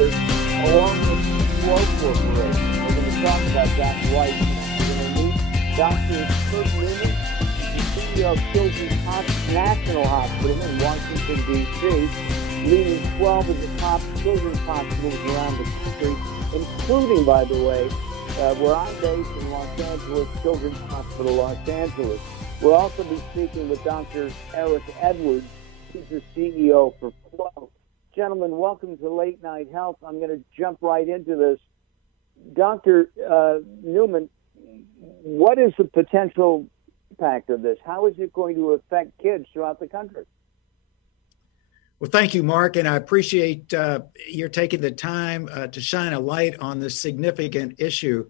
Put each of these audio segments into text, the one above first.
Dr. along with the Phlow Corporation. We're going to talk about that right now. We're going to meet Dr. Newman, the CEO of Children's National Hospital in Washington, D.C., leading 12 of the top children's hospitals around the country, including, by the way, where I'm based in Los Angeles, Children's Hospital, Los Angeles. We'll also be speaking with Dr. Eric Edwards. He's the CEO for Phlow. Gentlemen, welcome to Late Night Health. I'm going to jump right into this. Dr. Newman, what is the potential impact of this? How is it going to affect kids throughout the country? Well, thank you, Mark, and I appreciate your taking the time to shine a light on this significant issue.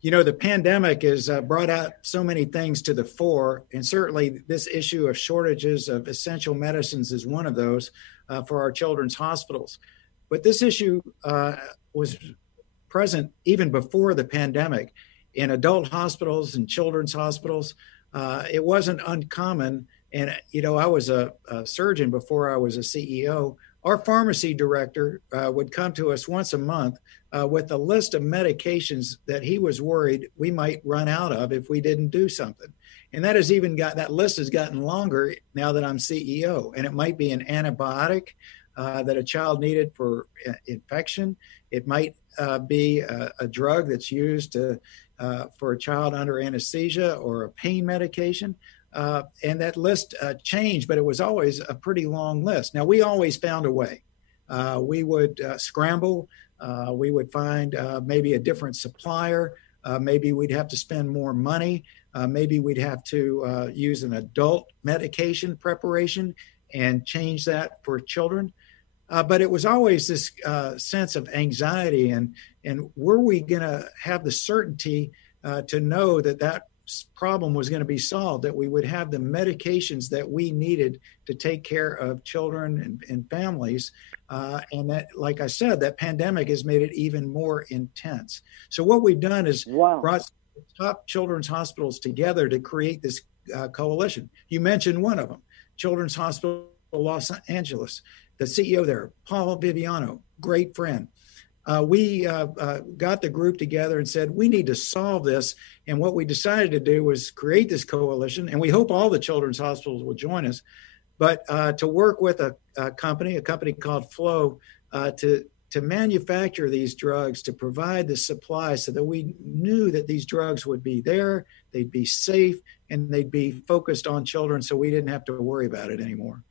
You know, the pandemic has brought out so many things to the fore, and certainly this issue of shortages of essential medicines is one of those for our children's hospitals. But this issue was present even before the pandemic in adult hospitals and children's hospitals. It wasn't uncommon. And, you know, I was a surgeon before I was a CEO. Our pharmacy director would come to us once a month with a list of medications that he was worried we might run out of if we didn't do something. And that list has gotten longer now that I'm CEO. And it might be an antibiotic that a child needed for infection. It might be a drug that's used for a child under anesthesia, or a pain medication. And that list changed, but it was always a pretty long list. Now, we always found a way. We would scramble. We would find maybe a different supplier. Maybe we'd have to spend more money. Maybe we'd have to use an adult medication preparation and change that for children. But it was always this sense of anxiety, and were we going to have the certainty to know that problem was going to be solved, that we would have the medications that we needed to take care of children and families. And that, like I said, that pandemic has made it even more intense. So what we've done is brought top children's hospitals together to create this coalition. You mentioned one of them, Children's Hospital Los Angeles. The CEO there, Paul Viviano, great friend. We got the group together and said, we need to solve this. And what we decided to do was create this coalition, and we hope all the children's hospitals will join us, but to work with a company called Phlow, to manufacture these drugs, to provide the supply so that we knew that these drugs would be there, they'd be safe, and they'd be focused on children, so we didn't have to worry about it anymore.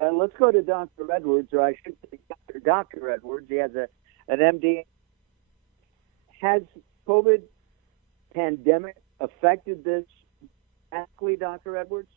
And let's go to Dr. Edwards, or I should say Dr. Edwards. He has an MD. Has COVID pandemic affected this drastically, Dr. Edwards?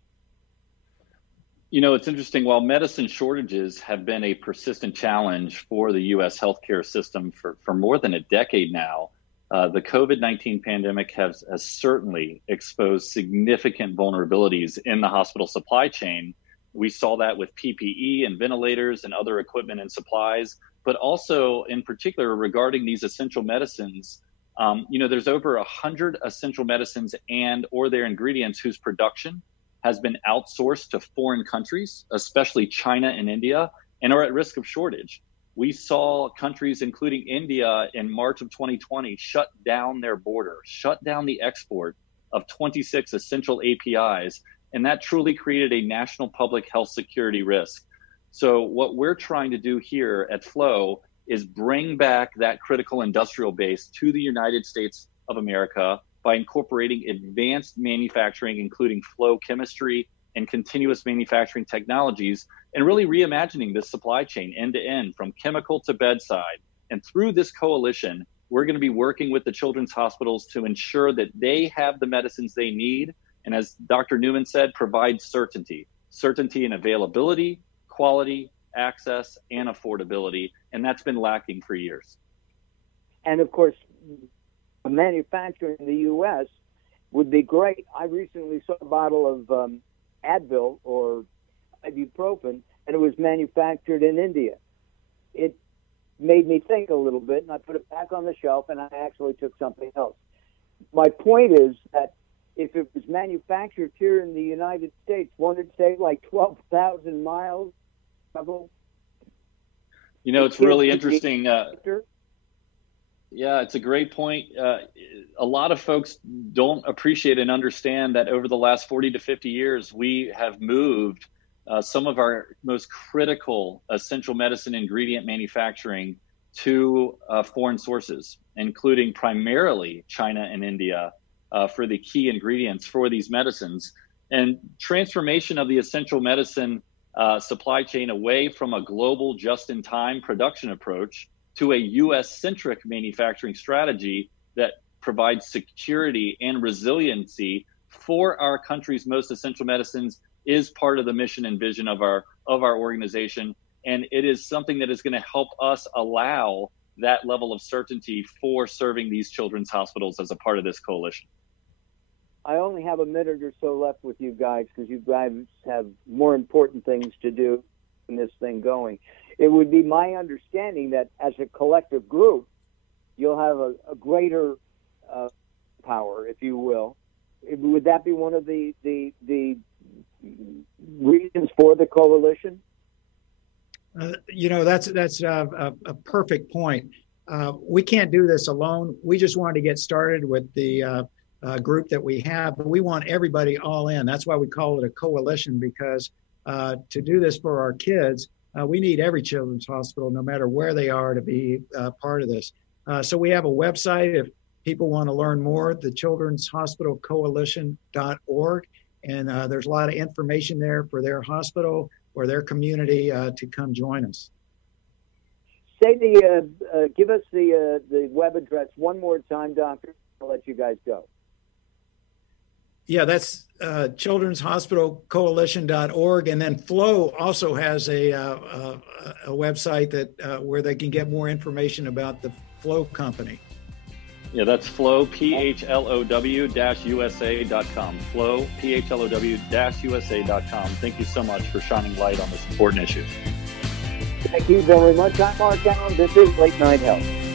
You know, it's interesting. While medicine shortages have been a persistent challenge for the U.S. healthcare system for more than a decade now, the COVID-19 pandemic has certainly exposed significant vulnerabilities in the hospital supply chain. We saw that with PPE and ventilators and other equipment and supplies, but also in particular regarding these essential medicines. There's over 100 essential medicines or their ingredients whose production has been outsourced to foreign countries, especially China and India, and are at risk of shortage. We saw countries, including India, in March of 2020, shut down their border, shut down the export of 26 essential APIs. And that truly created a national public health security risk. So what we're trying to do here at Phlow is bring back that critical industrial base to the United States of America by incorporating advanced manufacturing, including flow chemistry and continuous manufacturing technologies, and really reimagining this supply chain end to end from chemical to bedside. And through this coalition, we're going to be working with the children's hospitals to ensure that they have the medicines they need. And as Dr. Newman said, provide certainty in availability, quality, access, and affordability. And that's been lacking for years. And of course, manufacturing in the U.S. would be great. I recently saw a bottle of Advil or ibuprofen, and it was manufactured in India. It made me think a little bit, and I put it back on the shelf, and I actually took something else. My point is that if it was manufactured here in the United States, won't it save like 12,000 miles travel? You know, it's really interesting. Yeah, it's a great point. A lot of folks don't appreciate and understand that over the last 40 to 50 years, we have moved some of our most critical essential medicine ingredient manufacturing to foreign sources, including primarily China and India for the key ingredients for these medicines. And transformation of the essential medicine supply chain away from a global just-in-time production approach to a U.S.-centric manufacturing strategy that provides security and resiliency for our country's most essential medicines is part of the mission and vision of our organization. And it is something that is going to help us allow that level of certainty for serving these children's hospitals as a part of this coalition. I only have a minute or so left with you guys because you guys have more important things to do in this thing going. It would be my understanding that as a collective group, you'll have a greater power, if you will. Would that be one of the reasons for the coalition? You know, that's a perfect point. We can't do this alone. We just wanted to get started with the group that we have, but we want everybody all in. That's why we call it a coalition, because to do this for our kids, we need every children's hospital, no matter where they are, to be part of this. So we have a website if people want to learn more, the Children's Hospital Coalition.org. And there's a lot of information there for their hospital or their community to come join us. Give us the web address one more time, Doctor. I'll let you guys go. Yeah, that's Children's Hospital Coalition.org, and then Phlow also has a website that where they can get more information about the Phlow company. Yeah, that's Phlow, PHLOW-USA.com. Phlow, PHLOW-USA.com. Thank you so much for shining light on this important issue. Thank you very much. I'm Mark Alyn. This is Late Night Health.